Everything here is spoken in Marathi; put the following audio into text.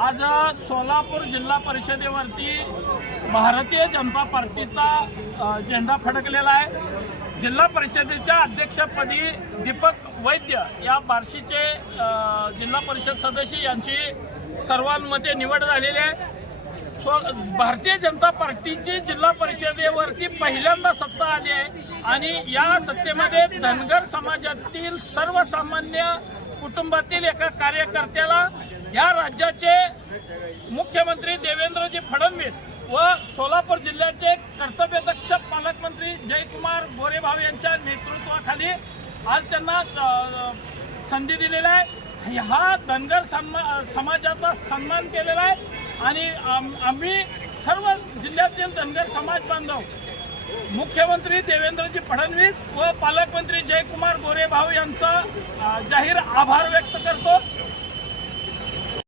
आज सोलापूर जिल्हा परिषदेवरती भारतीय जनता पार्टीचा झेंडा फडकलेला आहे। जिल्हा परिषदेच्या अध्यक्षपदी दीपक वैद्य या बार्शीचे जिल्हा परिषद सदस्य यांची सर्वांमध्ये निवड झालेली आहे। भारतीय जनता पार्टीची जिल्हा परिषदेवरती पहिल्यांदा सत्ता आली आहे आणि या सत्तेमध्ये धनगर समाजातील सर्वसामान्य कुटुंबातील एका कार्यकर्त्याला या राज्याचे मुख्यमंत्री देवेंद्रजी फडणवीस व सोलापूर जिल्ह्याचे कर्तव्यदक्ष पालकमंत्री जयकुमार गोरेभाऊ यांच्या नेतृत्वाखाली आज त्यांना संधी दिलेला आहे। हा धनगर समाजाचा सन्मान केलेला आहे आणि आम्ही सर्व जिल्ह्यातील धनगर समाज बांधव मुख्यमंत्री देवेंद्रजी फडणवीस व पालकमंत्री जयकुमार गोरेभाऊ यांचा जाहीर आभार व्यक्त करतो।